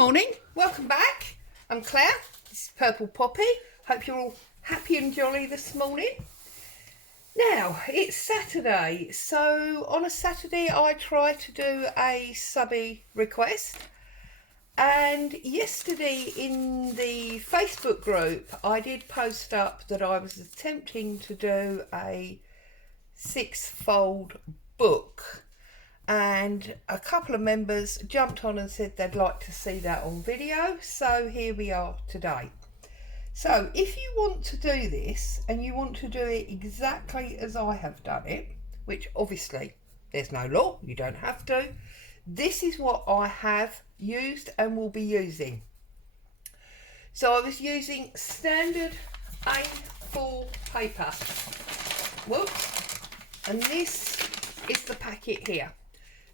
morning, welcome back. I'm Claire, this is Purple Poppy. Hope you're all happy and jolly this morning. Now, it's Saturday, so on a Saturday I try to do a subby request. And yesterday in the Facebook group I did post up that I was attempting to do a 6-fold book. And a couple of members jumped on and said they'd like to see that on video, so here we are today. So if you want to do this and you want to do it exactly as I have done it, which obviously there's no law, you don't have to, this is what I have used and will be using. So I was using standard A4 paper, whoops, and this is the packet here.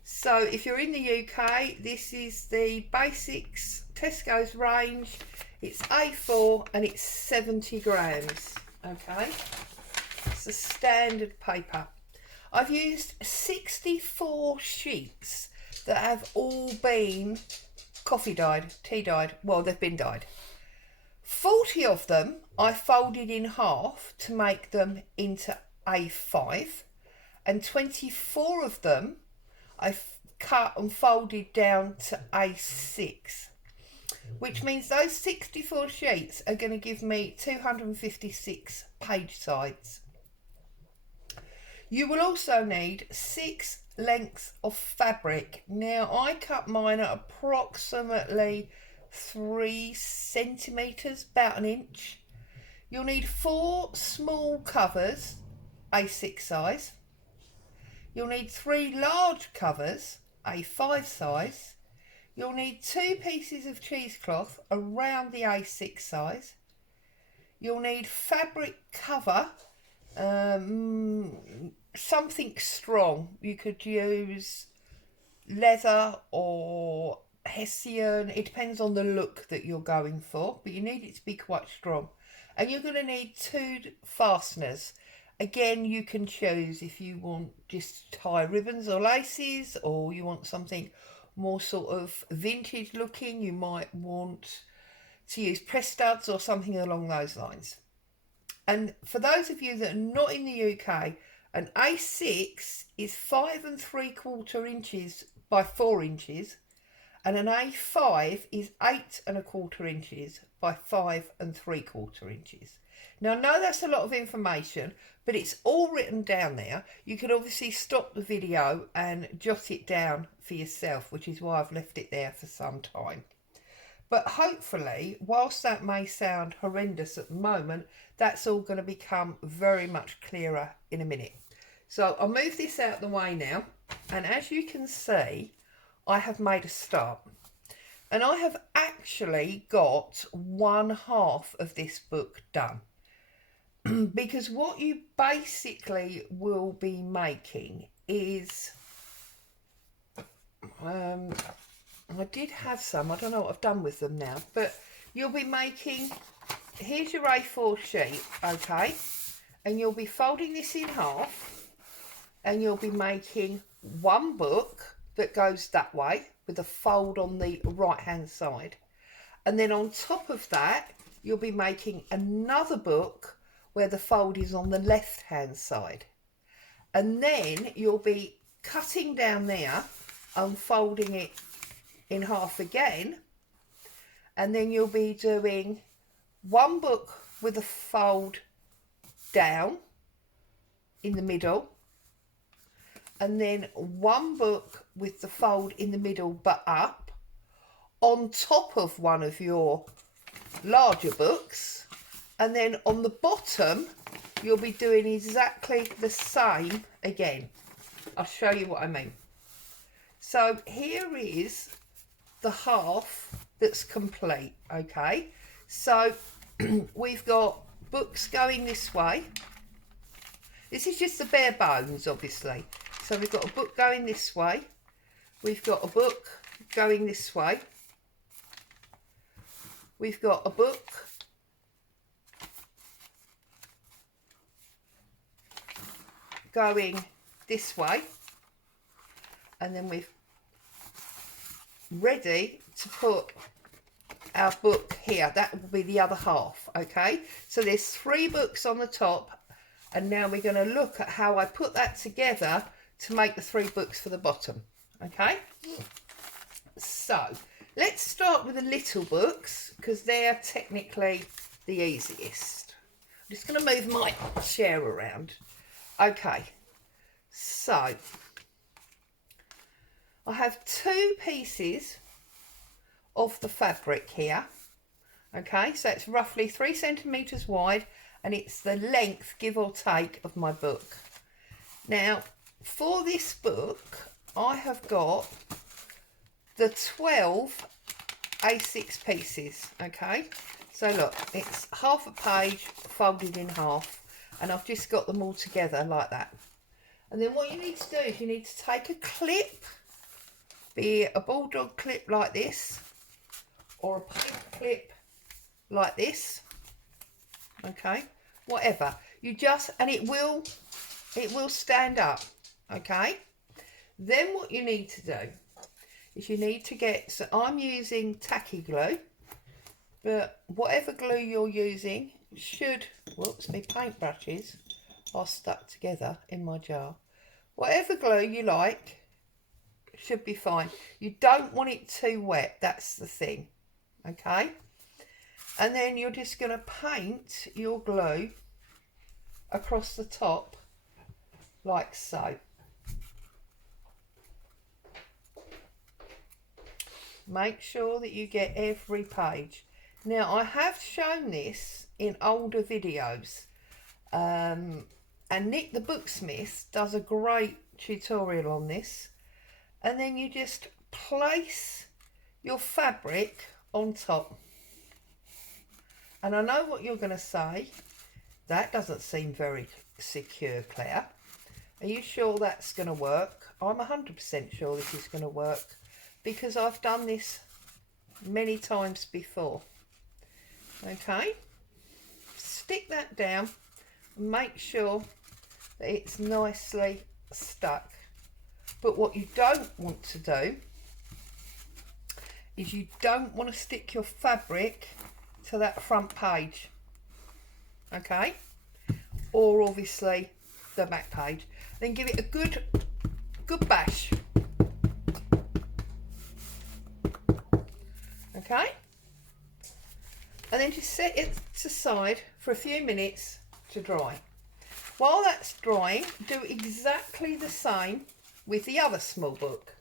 So if you're in the UK, this is the Basics Tesco's range. It's A4 and it's 70 grams, okay? It's a standard paper. I've used 64 sheets that have all been coffee dyed, tea dyed, well, they've been dyed. 40 of them I folded in half to make them into A5, and 24 of them I've cut and folded down to A6, which means those 64 sheets are going to give me 256 page sides. You will also need 6 lengths of fabric. Now I cut mine at approximately 3 centimetres, about an inch. You'll need 4 small covers, A6 size. You'll need 3 large covers, A5 size. You'll need 2 pieces of cheesecloth around the A6 size. You'll need fabric cover, something strong. You could use leather or hessian. It depends on the look that you're going for, but you need it to be quite strong. And you're going to need 2 fasteners. Again, you can choose if you want just to tie ribbons or laces, or you want something more sort of vintage looking. You might want to use press studs or something along those lines. And for those of you that are not in the UK, an A6 is 5 3/4 inches by 4 inches, and an A5 is 8 1/4 inches by 5 3/4 inches. Now, I know that's a lot of information, but it's all written down there. You can obviously stop the video and jot it down for yourself, which is why I've left it there for some time. But hopefully, whilst that may sound horrendous at the moment, that's all going to become very much clearer in a minute. So I'll move this out of the way now. And as you can see, I have made a start. And I have actually got 1/2 of this book done. Because what you basically will be making is, I did have some, I don't know what I've done with them now, but you'll be making, here's your A4 sheet, okay, and you'll be folding this in half, and you'll be making one book that goes that way with a fold on the right hand side, and then on top of that you'll be making another book where the fold is on the left hand side, and then you'll be cutting down there and folding it in half again, and then you'll be doing one book with a fold down in the middle, and then one book with the fold in the middle but up on top of one of your larger books. And then on the bottom, you'll be doing exactly the same again. I'll show you what I mean. So here is the half that's complete, okay? So we've got books going this way. This is just the bare bones, obviously. So we've got a book going this way. We've got a book going this way. We've got a book going this way, and then we've ready to put our book here. That will be the other half, okay? So there's 3 books on the top, and now we're going to look at how I put that together to make the 3 books for the bottom, okay? So let's start with the little books, because they're technically the easiest. I'm just going to move my chair around. Okay, so I have 2 pieces of the fabric here. Okay, so it's roughly 3 centimeters wide, and it's the length, give or take, of my book. Now, for this book, I have got the 12 A6 pieces. Okay, so look, it's half a page folded in half, and I've just got them all together like that. And then what you need to do is you need to take a clip, be it a bulldog clip like this, or a paper clip like this, okay, whatever. You just, and it will stand up, okay. Then what you need to do is you need to get, so I'm using Tacky Glue, but whatever glue you're using should, whoops, my paintbrushes are stuck together in my jar. Whatever glue you like should be fine. You don't want it too wet, that's the thing, okay. And then you're just going to paint your glue across the top like so. Make sure that you get every page. Now, I have shown this in older videos, and Nick the Booksmith does a great tutorial on this. And then you just place your fabric on top. And I know what you're going to say. That doesn't seem very secure, Claire. Are you sure that's going to work? I'm 100% sure this is going to work, because I've done this many times before. Okay. Stick that down and make sure that it's nicely stuck. But what you don't want to do is you don't want to stick your fabric to that front page, okay, or obviously the back page. Then give it a good bash, okay, and then just set it aside for a few minutes to dry. While that's drying, do exactly the same with the other small book.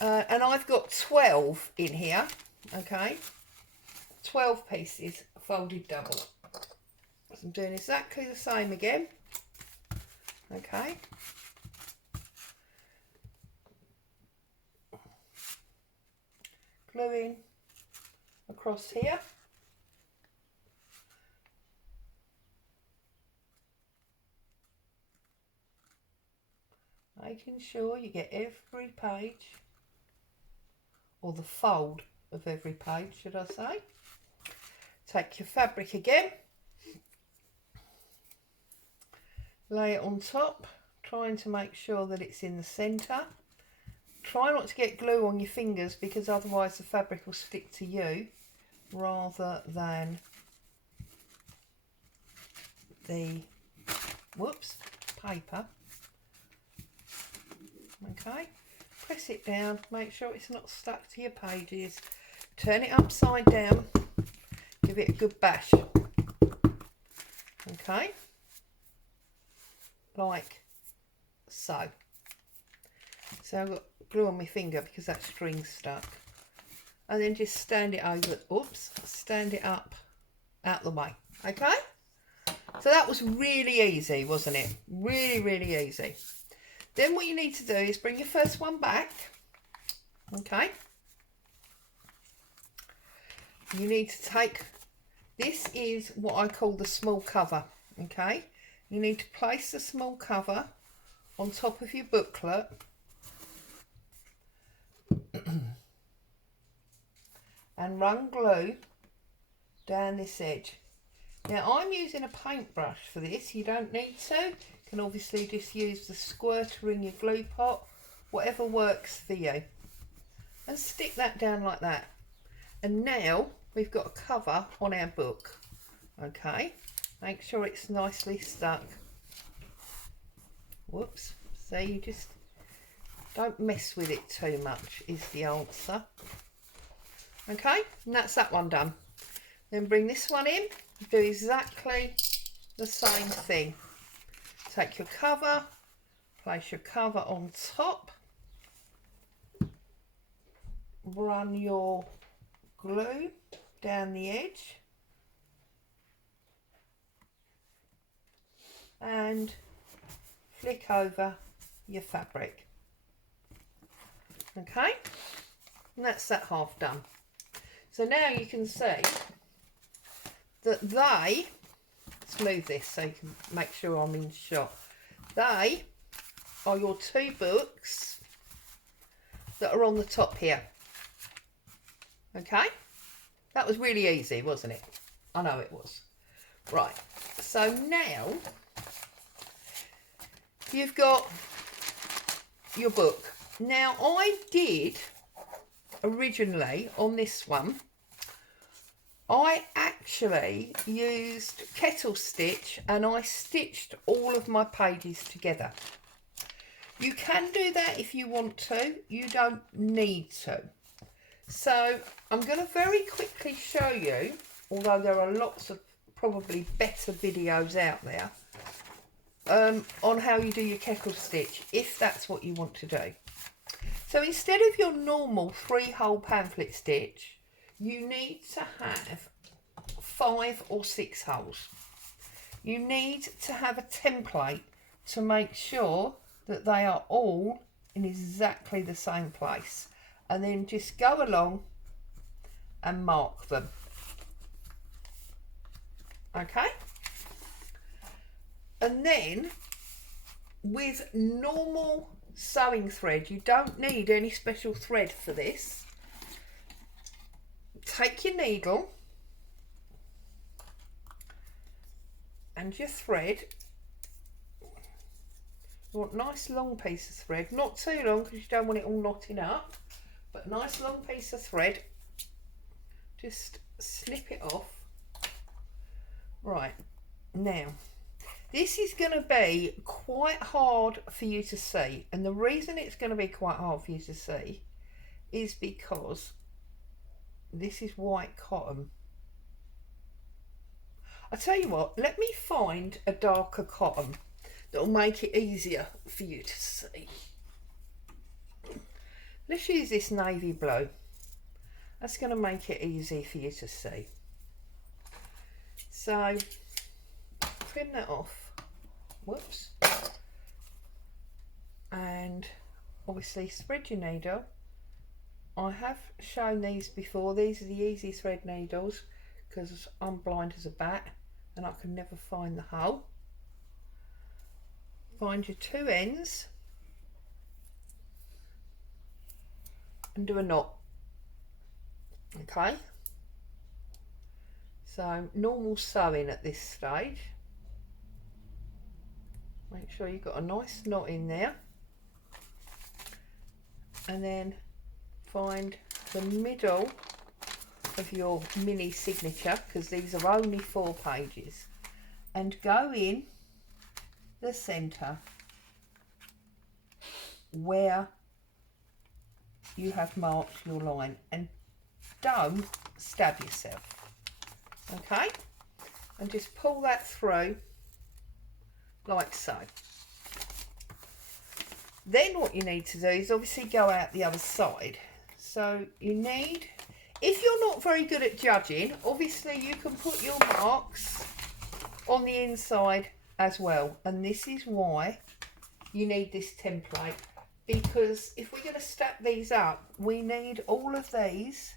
And I've got 12 in here, okay, 12 pieces folded double. So I'm doing exactly the same again, okay. Gluing across here. Making sure you get every page, or the fold of every page, should I say. Take your fabric again, lay it on top, trying to make sure that it's in the centre. Try not to get glue on your fingers, because otherwise the fabric will stick to you rather than the, whoops, paper. Okay, press it down, make sure it's not stuck to your pages, turn it upside down, give it a good bash, okay, like so. So I've got glue on my finger because that string's stuck, and then just stand it over, oops, stand it up out the way, okay. So that was really easy, wasn't it? Really easy. Then what you need to do is bring your first one back, okay. You need to take, this is what I call the small cover, okay. You need to place the small cover on top of your booklet and run glue down this edge. Now I'm using a paintbrush for this, you don't need to. You can obviously just use the squirter in your glue pot, whatever works for you. and stick that down like that. And now we've got a cover on our book. Okay, make sure it's nicely stuck. Whoops, so you just don't mess with it too much is the answer. Okay, and that's that one done. Then bring this one in, do exactly the same thing. Take your cover, place your cover on top, run your glue down the edge, and flick over your fabric. Okay, and that's that half done. So now you can see that they, smooth this so you can make sure I'm in shot. They are your two books that are on the top here. Okay, that was really easy, wasn't it? I know it was. Right, so now you've got your book. Now I did originally on this one, I actually used kettle stitch and I stitched all of my pages together. You can do that if you want to, you don't need to. So I'm going to very quickly show you, although there are lots of probably better videos out there, on how you do your kettle stitch, if that's what you want to do. So instead of your normal 3-hole pamphlet stitch, you need to have 5 or 6 holes. You need to have a template to make sure that they are all in exactly the same place, and then just go along and mark them. Okay, and then with normal sewing thread, you don't need any special thread for this. Take your needle and your thread. You want a nice long piece of thread, not too long because you don't want it all knotting up, but a nice long piece of thread. Just snip it off. Right, now this is going to be quite hard for you to see, and the reason it's going to be quite hard for you to see is because this is white cotton. I tell you what, let me find a darker cotton that will make it easier for you to see. Let's use this navy blue. That's going to make it easy for you to see. So trim that off. Whoops. And obviously thread your needle. I have shown these before. These are the easy thread needles because I'm blind as a bat and I can never find the hole. Find your 2 ends and do a knot. Okay, so normal sewing at this stage. Make sure you've got a nice knot in there, and then find the middle of your mini signature, because these are only 4 pages, and go in the centre where you have marked your line, and don't stab yourself. Okay, and just pull that through like so. Then what you need to do is obviously go out the other side. So you need, if you're not very good at judging, obviously you can put your marks on the inside as well, and this is why you need this template, because if we're going to stack these up, we need all of these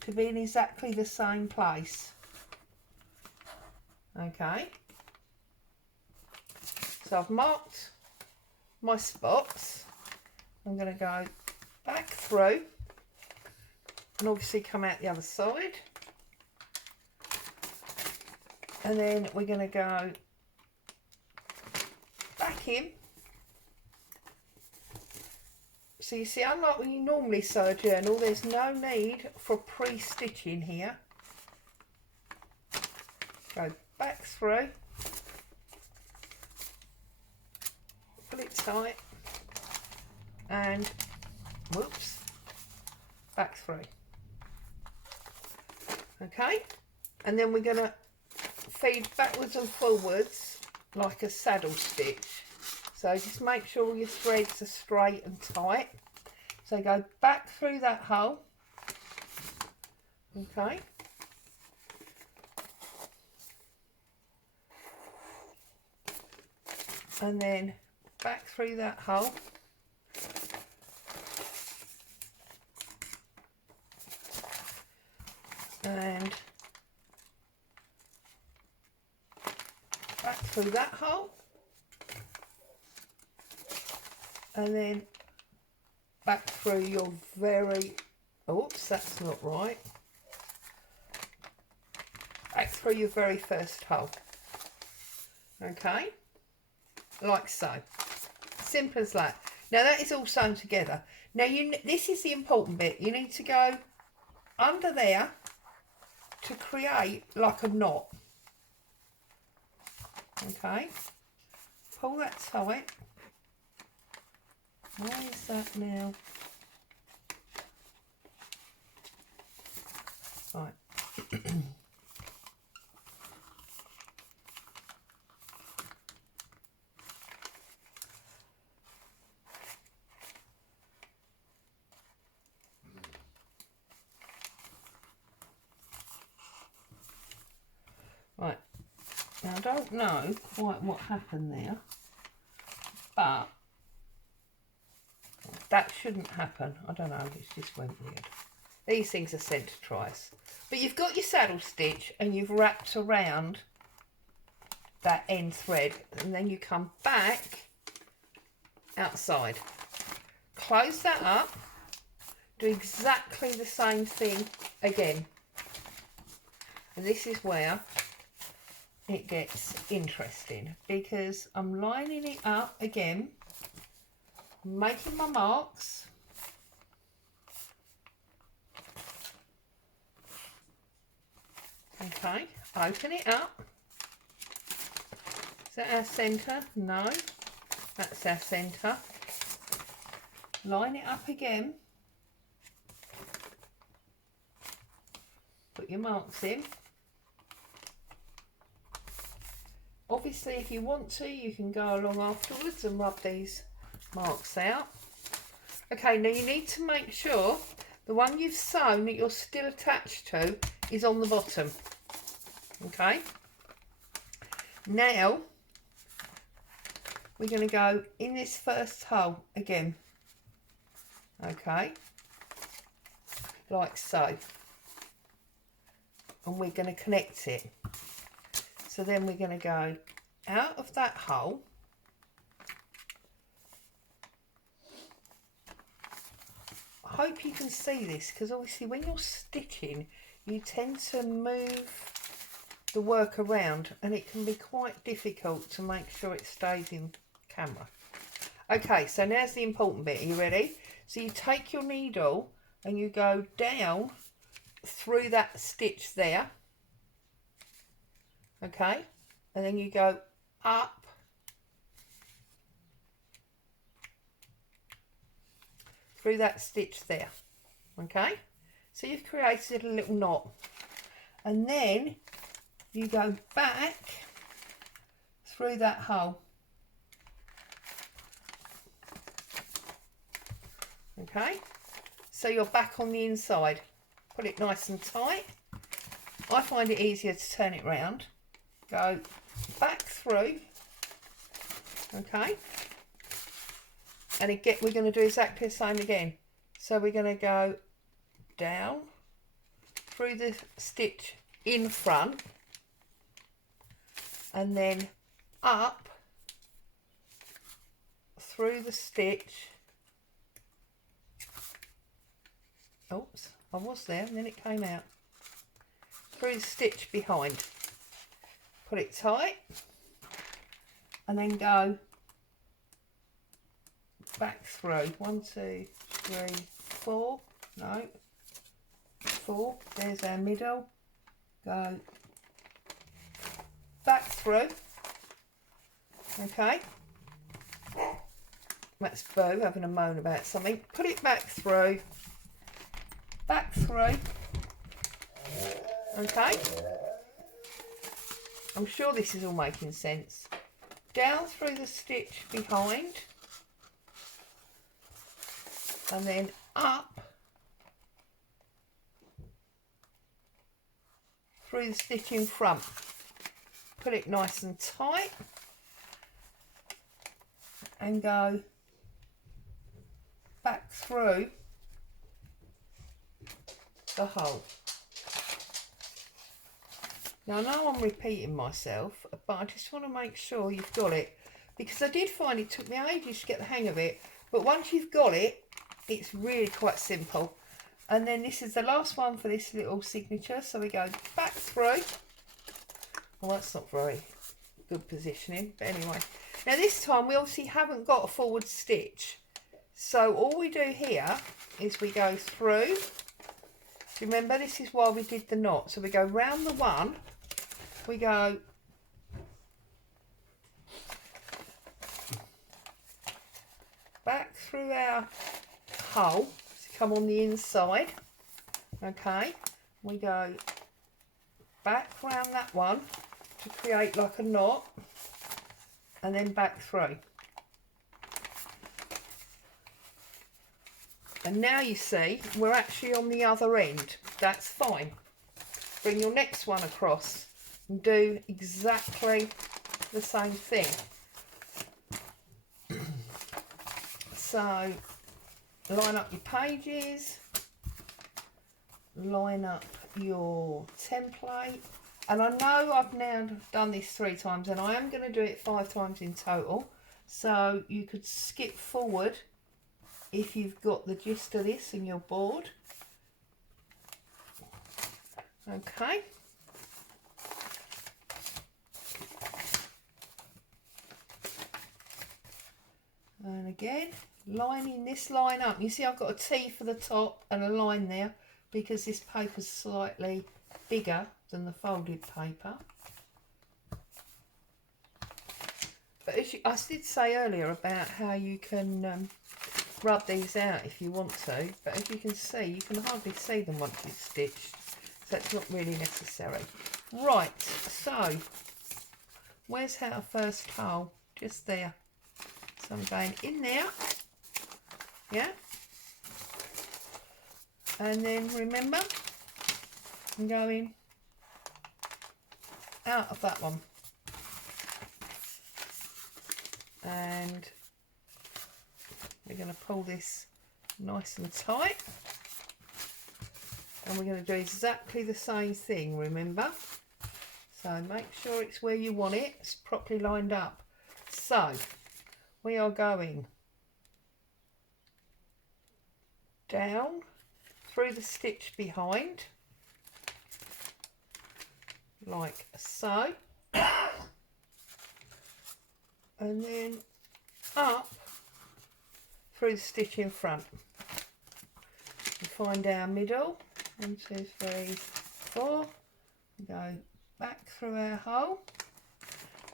to be in exactly the same place. Okay, so I've marked my spots. I'm going to go back through and obviously come out the other side, and then we're going to go back in. So you see, unlike when you normally sew a journal, there's no need for pre-stitching here. Go back through, pull it tight, and whoops, back through. Okay, and then we're going to feed backwards and forwards like a saddle stitch. So just make sure your threads are straight and tight. So go back through that hole. Okay. And then back through that hole. And back through that hole. And then back through your very, oops, that's not right. Back through your very first hole. Okay, like so. Simple as that. Now that is all sewn together. Now this is the important bit. You need to go under there to create like a knot. Okay, pull that tight. Why is that now? Right. Right. Now I don't know quite what happened there, but that shouldn't happen. I don't know, it just went weird. These things are sent to tries. But you've got your saddle stitch and you've wrapped around that end thread, and then you come back outside. Close that up. Do exactly the same thing again. And this is where it gets interesting, because I'm lining it up again, making my marks. Okay, open it up. Is that our centre? No, that's our centre. Line it up again. Put your marks in. Obviously, if you want to, you can go along afterwards and rub these marks out. Okay, now you need to make sure the one you've sewn that you're still attached to is on the bottom. Okay. Now, we're going to go in this first hole again. Okay. Like so. And we're going to connect it. So then we're going to go out of that hole. I hope you can see this, because obviously when you're stitching, you tend to move the work around and it can be quite difficult to make sure it stays in camera. Okay, so now's the important bit. Are you ready? So you take your needle and you go down through that stitch there. Okay, and then you go up through that stitch there. Okay, so you've created a little knot, and then you go back through that hole. Okay, so you're back on the inside. Put it nice and tight. I find it easier to turn it round. Go back through. Okay, and again we're going to do exactly the same again. So we're going to go down through the stitch in front, and then up through the stitch. Oops, I was there and then it came out. Through the stitch behind. Put it tight, and then go back through. 1, 2, 3, 4, no, 4, there's our middle, go back through, okay, that's Boo having a moan about something, put it back through, okay, I'm sure this is all making sense, down through the stitch behind, and then up through the stitch in front, put it nice and tight and go back through the hole. Now I know I'm repeating myself, but I just want to make sure you've got it, because I did find it took me ages to get the hang of it, but once you've got it, it's really quite simple. And then this is the last one for this little signature, so we go back through. Well, that's not very good positioning, but anyway. Now this time we obviously haven't got a forward stitch, so all we do here is we go through. Remember, this is why we did the knot, so we go round the one, we go back through our hole to come on the inside, okay, we go back round that one to create like a knot, and then back through. And now you see we're actually on the other end. That's fine. Bring your next one across and do exactly the same thing. So line up your pages, line up your template, and I know I've now done this 3 times and I am going to do it 5 times in total, so you could skip forward if you've got the gist of this and you're bored. Okay. And again, lining this line up. You see I've got a T for the top and a line there because this paper's slightly bigger than the folded paper. But as I did say earlier about how you can rub these out if you want to, but as you can see, you can hardly see them once it's stitched, so it's not really necessary. Right, so where's our first hole? Just there. So I'm going in there, yeah, and then remember, I'm going out of that one, and we're going to pull this nice and tight, and we're going to do exactly the same thing, remember, so make sure it's where you want it, it's properly lined up. So we are going down through the stitch behind like so, and then up through the stitch in front. We find our middle, 1, 2, 3, 4, go back through our hole,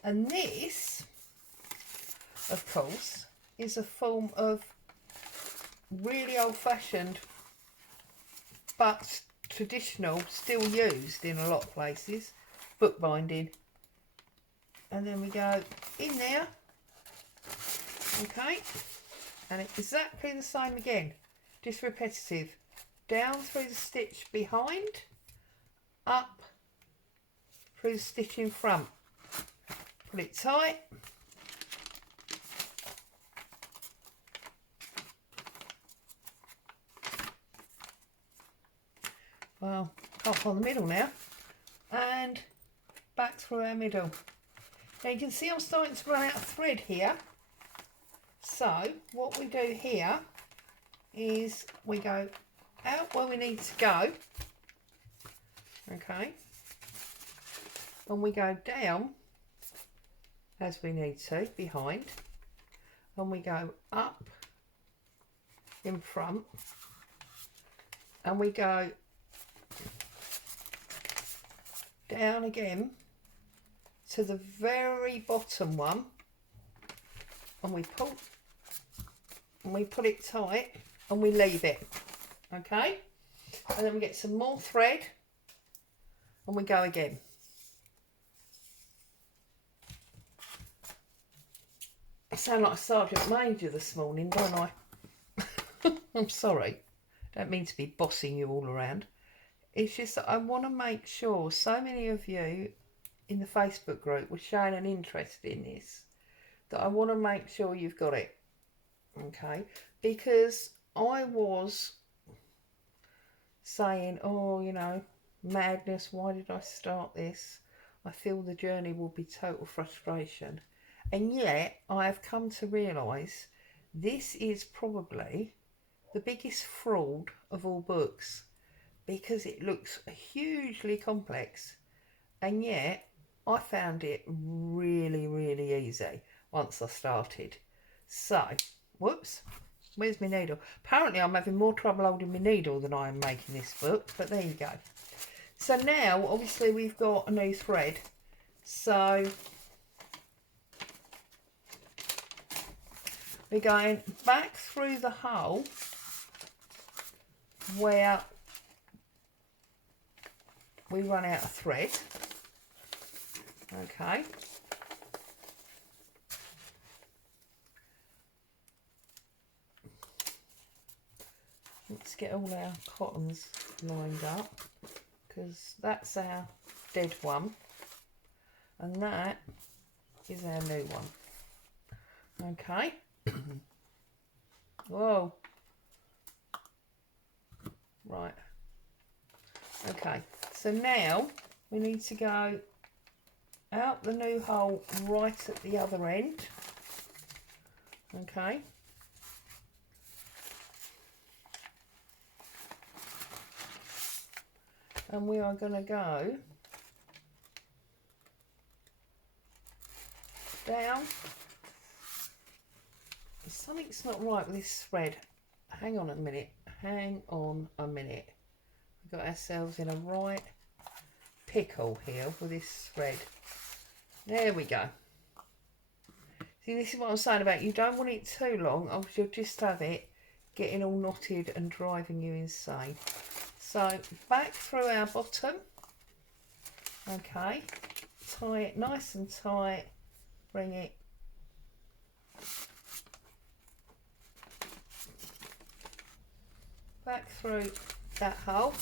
and this of course is a form of really old-fashioned but traditional, still used in a lot of places, bookbinding. And then we go in there, okay, and it's exactly the same again, just repetitive, down through the stitch behind, up through the stitch in front, put it tight, well, can't find the middle now, and back through our middle. Now you can see I'm starting to run out of thread here, so what we do here is we go out where we need to go, okay, and we go down as we need to behind, and we go up in front, and we go down again to the very bottom one, and we pull it tight and we leave it, okay? And then we get some more thread and we go again. I sound like a Sergeant Major this morning, don't I? I'm sorry. Don't mean to be bossing you all around. It's just that I want to make sure, so many of you in the Facebook group were showing an interest in this, that I want to make sure you've got it, okay? Because I was saying, oh, you know, madness, why did I start this? I feel the journey will be total frustration. And yet I have come to realise this is probably the biggest fraud of all books, because it looks hugely complex, and yet I found it really, really easy once I started. So, whoops, where's my needle? Apparently I'm having more trouble holding my needle than I am making this book, but there you go. So now, obviously, we've got a new thread. So we're going back through the hole where we run out of thread, okay? Let's get all our cottons lined up, because that's our dead one and that is our new one, okay? Whoa, right, okay, so now we need to go out the new hole right at the other end, okay? And we are going to go down. Something's not right with this thread. Hang on a minute. Hang on a minute. We've got ourselves in a right pickle here with this thread. There we go. See, this is what I'm saying about you don't want it too long, or you'll just have it getting all knotted and driving you insane. So back through our bottom, okay, tie it nice and tight, bring it back through that hole,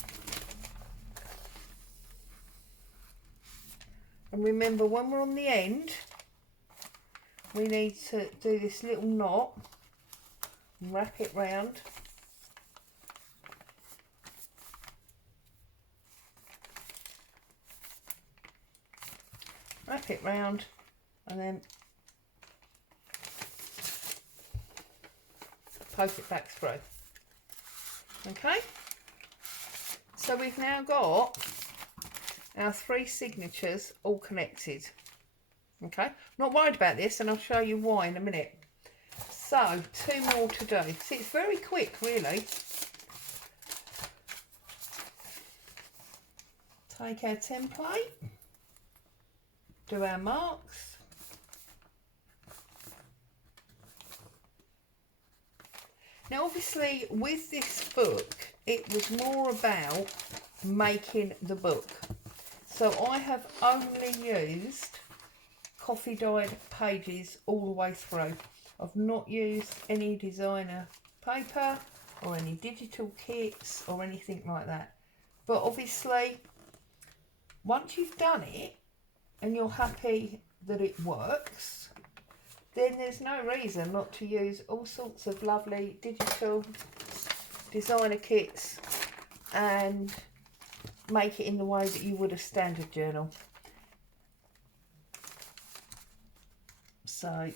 and remember when we're on the end we need to do this little knot and wrap it round. Wrap it round and then poke it back through. Okay, so we've now got our 3 signatures all connected. Okay, not worried about this, and I'll show you why in a minute. So 2 more to do. See, it's very quick really. Take our template, do our marks, now obviously with this book it was more about making the book, so I have only used coffee dyed pages all the way through. I've not used any designer paper or any digital kits or anything like that, but obviously once you've done it and you're happy that it works, then there's no reason not to use all sorts of lovely digital designer kits and make it in the way that you would a standard journal. So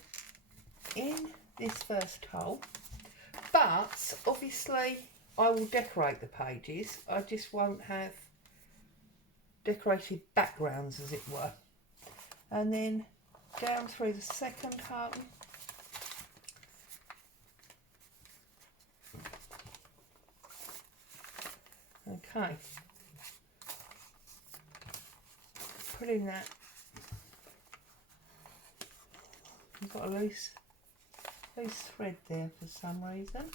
in this first hole, but obviously I will decorate the pages, I just won't have decorated backgrounds as it were. And then down through the second hole, Okay. Putting that. You've got a loose thread there for some reason.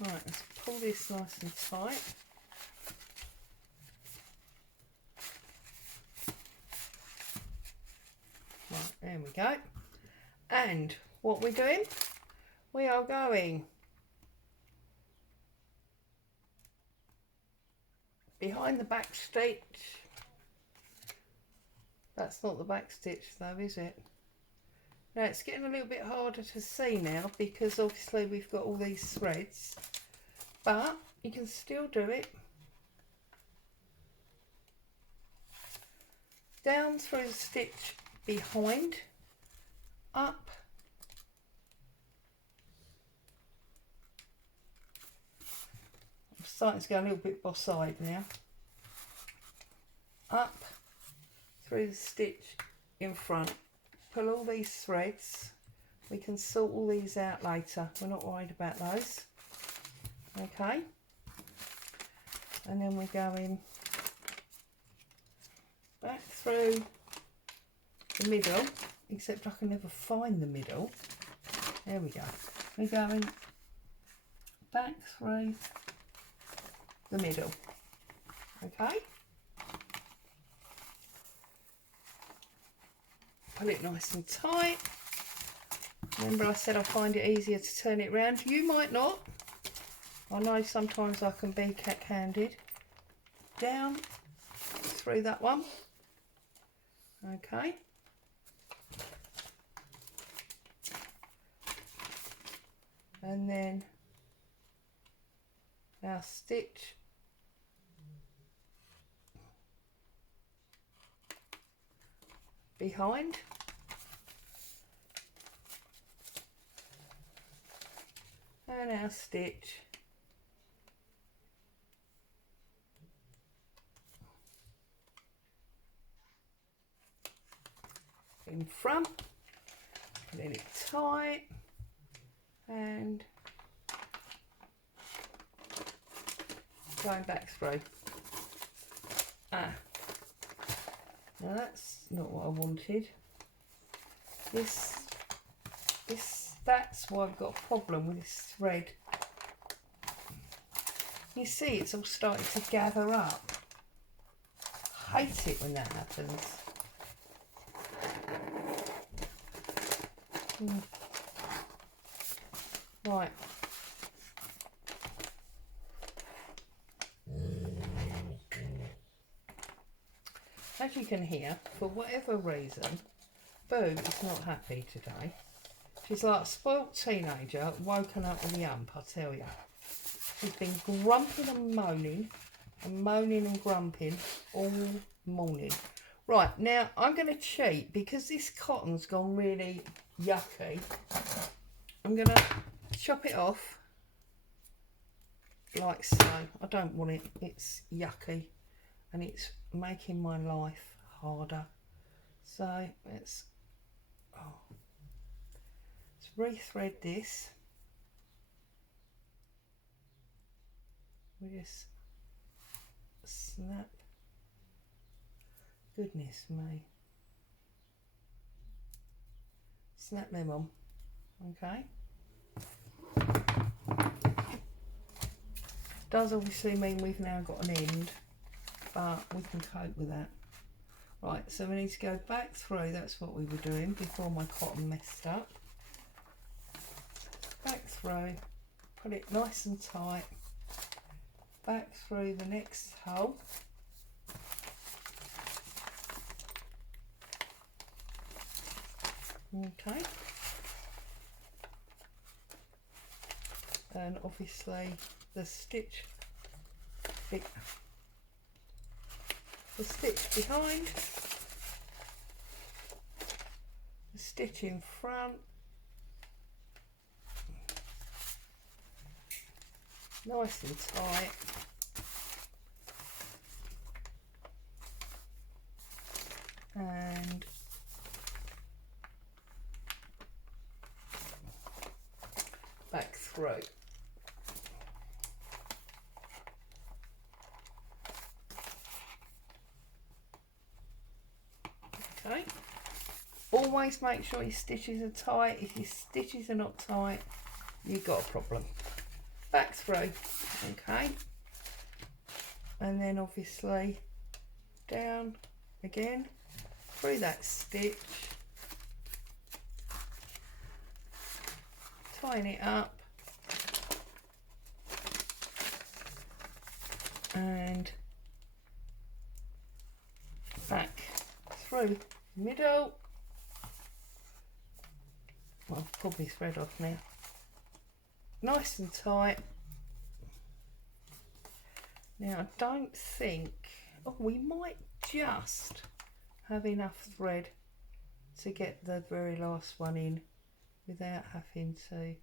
Right, let's pull this nice and tight. Right, there we go. And what we're doing, we are going behind the back stitch. That's not the back stitch though, is it? Now it's getting a little bit harder to see now because obviously we've got all these threads, but you can still do it. Down through the stitch behind, up, I'm starting to go a little bit boss-eyed now, up through the stitch in front, pull all these threads. We can sort all these out later, we're not worried about those. Okay, and then we're going back through the middle, except I can never find the middle. There we go. We're going back through the middle. Okay. Pull it nice and tight. Remember I said I find it easier to turn it round. You might not. I know sometimes I can be cat-handed. Down through that one. Okay. And then our stitch behind. And our stitch in front, putting it tight and going back through. Now that's not what I wanted. That's why I've got a problem with this thread. You see it's all starting to gather up. I hate it when that happens. Right. As you can hear, for whatever reason, Boo is not happy today. She's like a spoilt teenager, woken up with a hump, I tell you. She's been grumping and moaning and grumping all morning. Right, now I'm going to cheat because this cotton's gone really yucky. I'm going to chop it off like so. I don't want it, it's yucky and it's making my life harder. So let's rethread this. We just snap. Goodness me. Snap them on. Okay. Does obviously mean we've now got an end, but we can cope with that. Right, so we need to go back through, that's what we were doing before my cotton messed up. Back through, put it nice and tight, back through the next hole. Okay. And obviously the stitch behind, the stitch in front, nice and tight, and back through. always make sure your stitches are tight. If your stitches are not tight, you've got a problem. Back through, okay, and then obviously down again through that stitch, tying it up, and back through the middle. Well, probably thread off now. Nice and tight. Now I don't think, oh, we might just have enough thread to get the very last one in without having to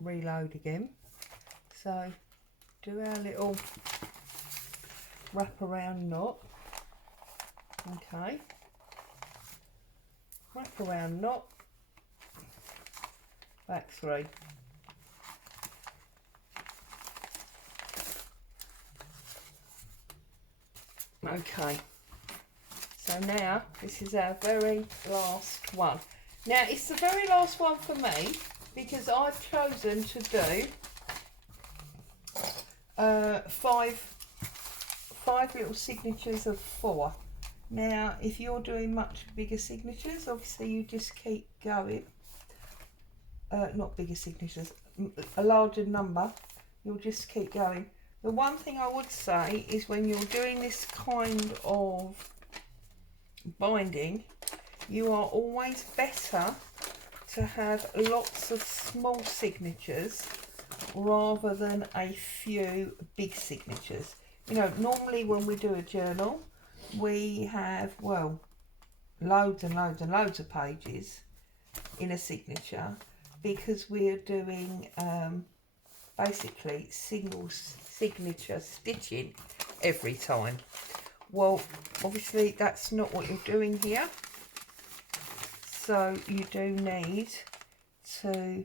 reload again. So do our little wrap around knot. Okay, wrap around knot, back through. Okay, so now this is our very last one. Now it's the very last one for me because I've chosen to do five little signatures of 4. Now if you're doing much bigger signatures, obviously you just keep going. Not bigger signatures, a larger number, you'll just keep going. The one thing I would say is when you're doing this kind of binding, you are always better to have lots of small signatures rather than a few big signatures. You know, normally when we do a journal, we have, well, loads and loads and loads of pages in a signature because we're doing basically single signature stitching every time. Well, obviously that's not what you're doing here, so you do need to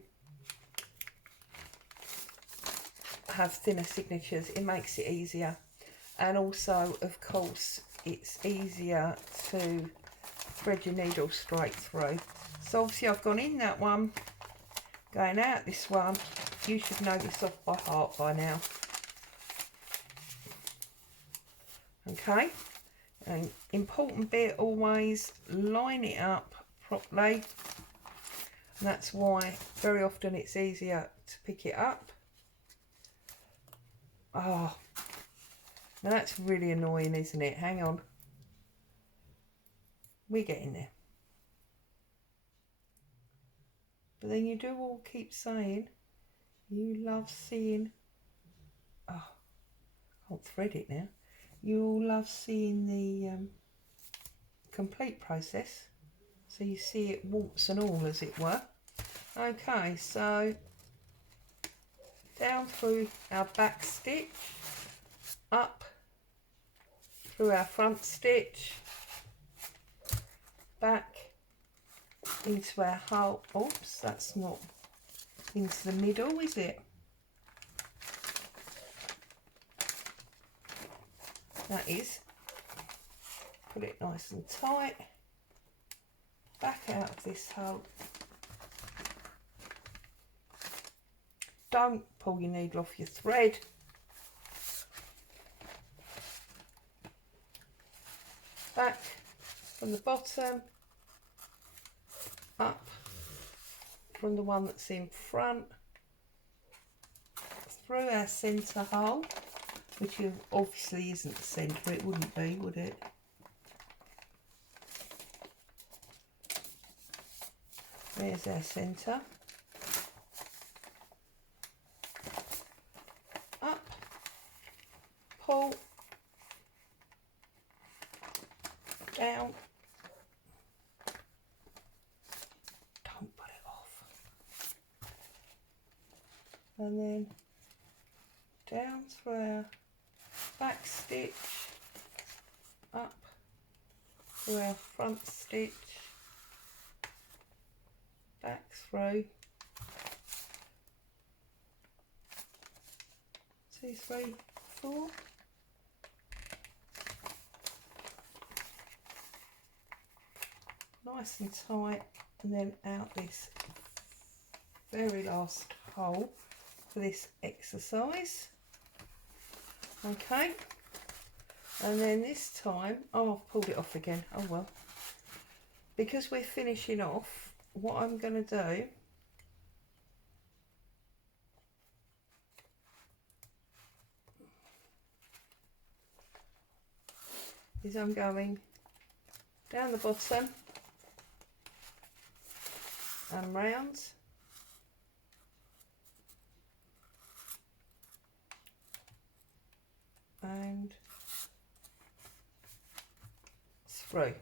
have thinner signatures. It makes it easier, and also of course it's easier to thread your needle straight through. So obviously I've gone in that one, going out this one. You should know this off by heart by now. Okay, and important bit, always line it up properly, and that's why very often it's easier to pick it up. Oh, now that's really annoying, isn't it? Hang on, we're getting there. But then you do all keep saying you love seeing, oh, I can't thread it now. You all love seeing the complete process, so you see it warts and all, as it were. Okay, so down through our back stitch, up through our front stitch, back into our hole. Oops, that's not into the middle, is it? That is. Put it nice and tight. Back out of this hole. Don't pull your needle off your thread. Back from the bottom, up from the one that's in front, through our centre hole, which obviously isn't the centre, it wouldn't be, would it? There's our centre. Up, pull, down, don't put it off, and then down through our back stitch, up through our front stitch, back through, 2, 3, 4, nice and tight, and then out this very last hole for this exercise. Okay, and then this time, oh, I've pulled it off again, oh well. Because we're finishing off, what I'm going to do is I'm going down the bottom and round, and through.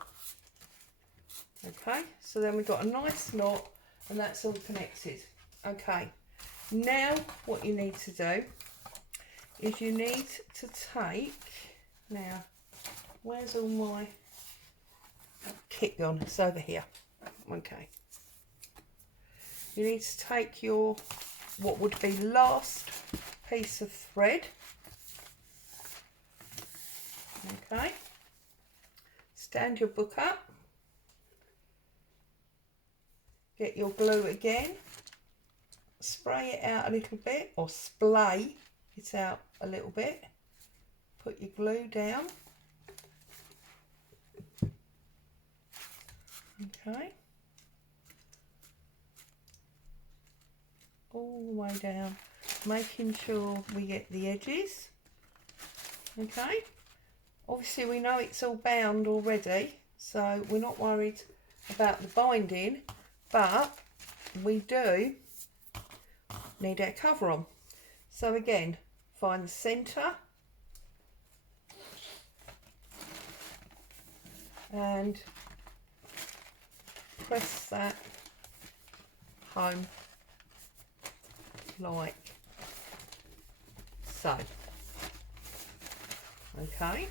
Okay, so then we've got a nice knot, and that's all connected. Okay, now what you need to do is you need to take, now where's all my kit gone? It's over here. Okay, you need to take your what would be last piece of thread. Okay, stand your book up, get your glue again, spray it out a little bit, or splay it out a little bit, put your glue down. Okay, all the way down, making sure we get the edges. Okay, obviously we know it's all bound already, so we're not worried about the binding, but we do need our cover on. So again, find the centre and press that home like so. Okay,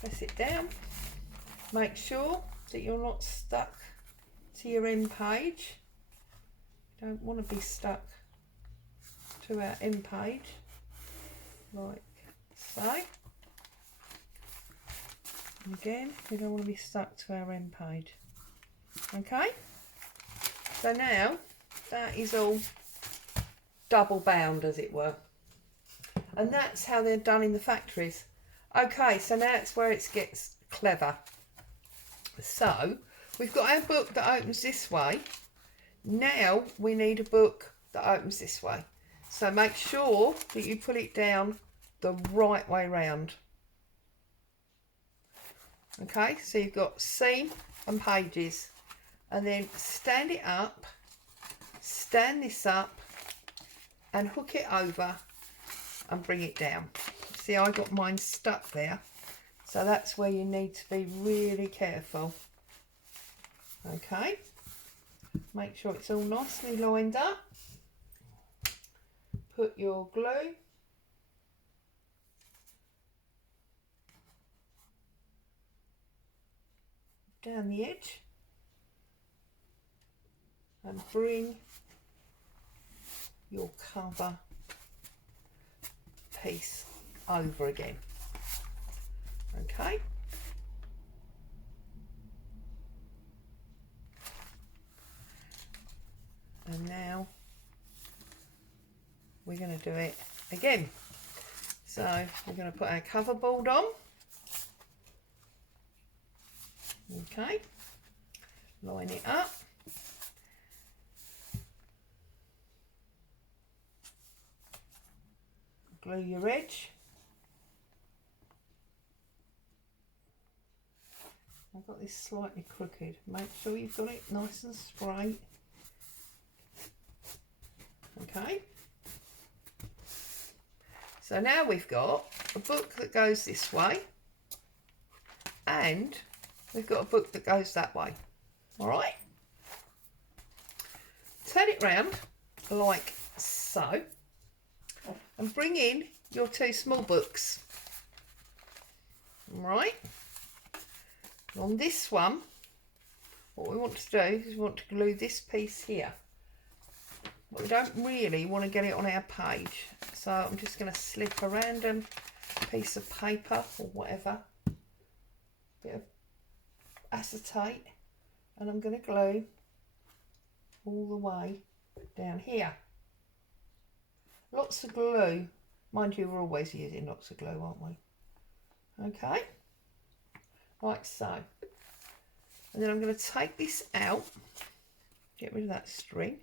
press it down, make sure that you're not stuck to your end page. You don't want to be stuck to our end page like so. And again, we don't want to be stuck to our end page. Okay, so now that is all double bound, as it were, and that's how they're done in the factories. Okay, so now it's where it gets clever. So we've got our book that opens this way. Now we need a book that opens this way, so make sure that you put it down the right way round. Okay, so you've got seam and pages, and then stand it up, stand this up and hook it over and bring it down. See, I got mine stuck there, so that's where you need to be really careful. Okay, make sure it's all nicely lined up. Put your glue down the edge and bring your cover piece over again. Okay, and now we're going to do it again. So we're going to put our cover board on. Okay, line it up. Glue your edge. I've got this slightly crooked. Make sure you've got it nice and straight. Okay. So now we've got a book that goes this way, and we've got a book that goes that way. All right. Turn it round like so, and bring in your two small books. All right. On this one, what we want to do is we want to glue this piece here. But we don't really want to get it on our page. So I'm just going to slip a random piece of paper or whatever acetate, and I'm going to glue all the way down here. Lots of glue. Mind you, we're always using lots of glue, aren't we? Okay, like so. And then I'm going to take this out, get rid of that string.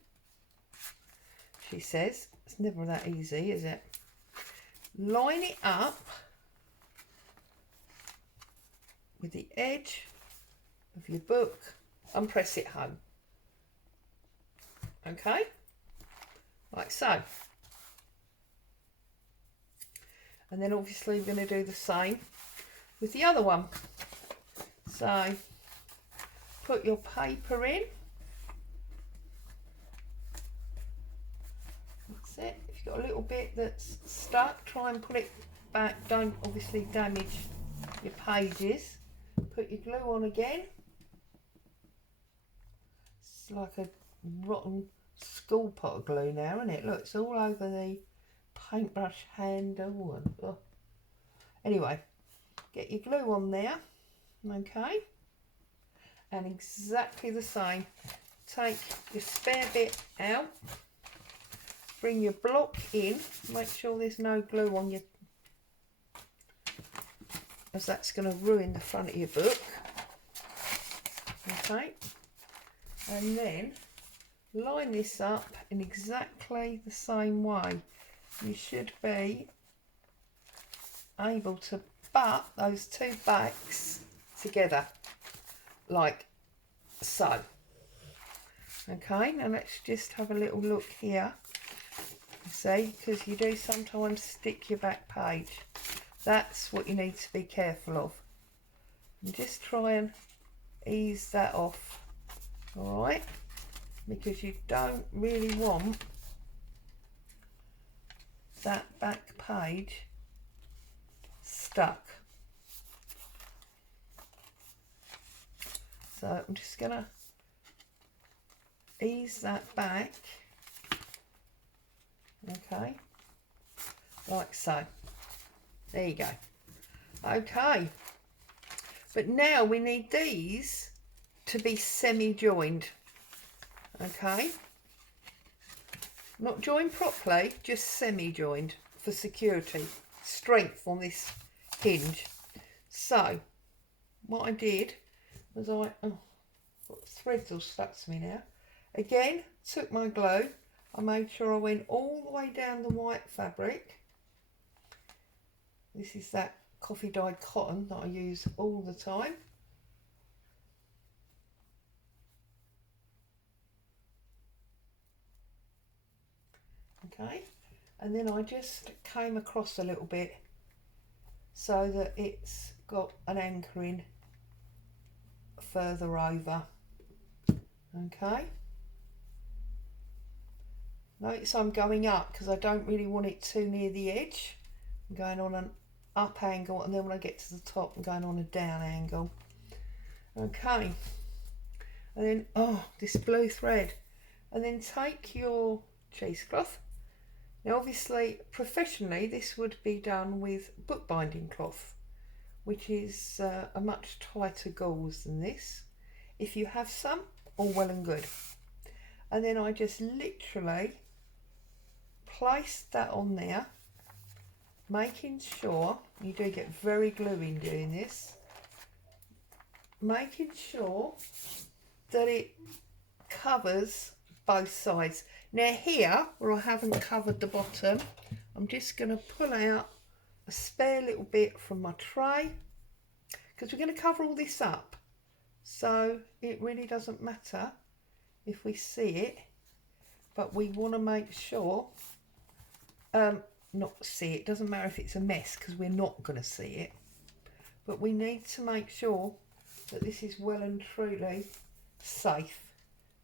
She says it's never that easy, is it? Line it up with the edge of your book and press it home. Okay, like so. And then obviously we're going to do the same with the other one. So put your paper in. That's it. If you've got a little bit that's stuck, try and put it back. Don't obviously damage your pages. Put your glue on again. It's like a rotten school pot of glue now, isn't it? Look, it's all over the paintbrush handle. Oh. Anyway, get your glue on there, okay, and exactly the same. Take your spare bit out, bring your block in, make sure there's no glue on your, as that's going to ruin the front of your book. Okay, and then line this up in exactly the same way. You should be able to butt those two backs together like so. Okay, now let's just have a little look here. See, because you do sometimes stick your back page. That's what you need to be careful of. And just try and ease that off, all right, because you don't really want that back page stuck. So I'm just going to ease that back, okay, like so. There you go. Okay, but now we need these to be semi-joined, okay, not joined properly, just semi-joined for security, strength on this hinge. So what I did was got threads all stuck to me now. Again, took my glue, I made sure I went all the way down the white fabric. This is that coffee dyed cotton that I use all the time. Okay, and then I just came across a little bit so that it's got an anchoring further over. Okay, notice I'm going up because I don't really want it too near the edge. I'm going on an up angle, and then when I get to the top I'm going on a down angle. Okay, and then this blue thread, and then take your cheesecloth. Now obviously professionally this would be done with bookbinding cloth, which is a much tighter gauze than this. If you have some, all well and good. And then I just literally placed that on there, making sure, you do get very gluey doing this, making sure that it covers both sides. Now here, where I haven't covered the bottom, I'm just going to pull out a spare little bit from my tray, because we're going to cover all this up, so it really doesn't matter if we see it, but we want to make sure, not see it, doesn't matter if it's a mess because we're not going to see it, but we need to make sure that this is well and truly safe.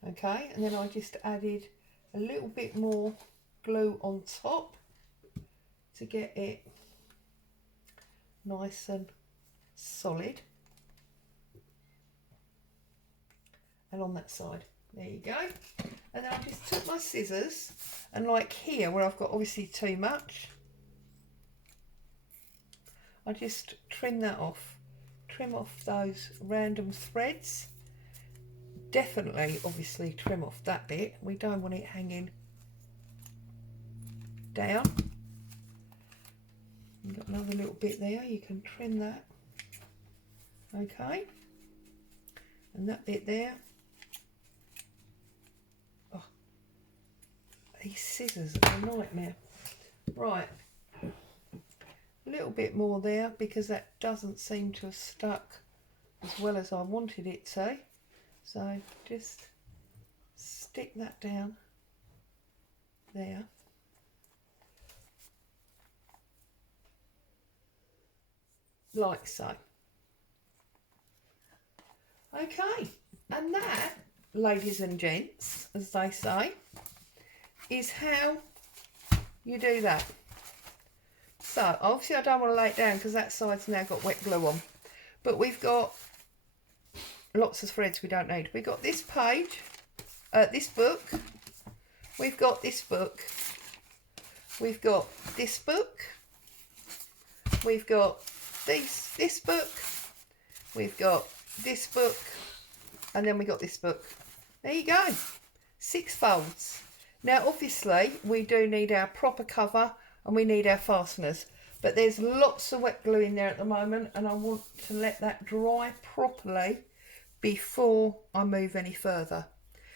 Okay, and then I just added a little bit more glue on top to get it nice and solid, and on that side, there you go. And then I just took my scissors, and like here where I've got obviously too much, I just trim that off, trim off those random threads. Definitely, obviously, trim off that bit. We don't want it hanging down. You've got another little bit there, you can trim that. Okay, and that bit there. Oh, these scissors are a nightmare. Right, a little bit more there because that doesn't seem to have stuck as well as I wanted it to. So just stick that down there. Like so. Okay, and that, ladies and gents, as they say, is how you do that. So obviously I don't want to lay it down because that side's now got wet glue on, but we've got lots of threads we don't need. We've got this page, this book, we've got this book, we've got this book, we've got this book, we've got this book, and then we got this book. There you go, 6 folds. Now obviously we do need our proper cover and we need our fasteners, but there's lots of wet glue in there at the moment and I want to let that dry properly before I move any further.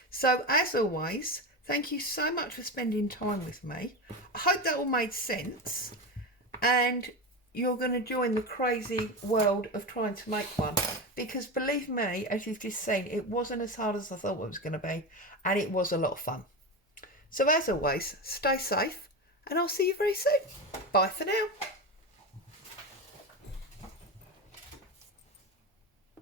So as always, thank you so much for spending time with me. I hope that all made sense and you're going to join the crazy world of trying to make one, because believe me, as you've just seen, it wasn't as hard as I thought it was going to be, and it was a lot of fun. So as always, stay safe and I'll see you very soon. Bye for now.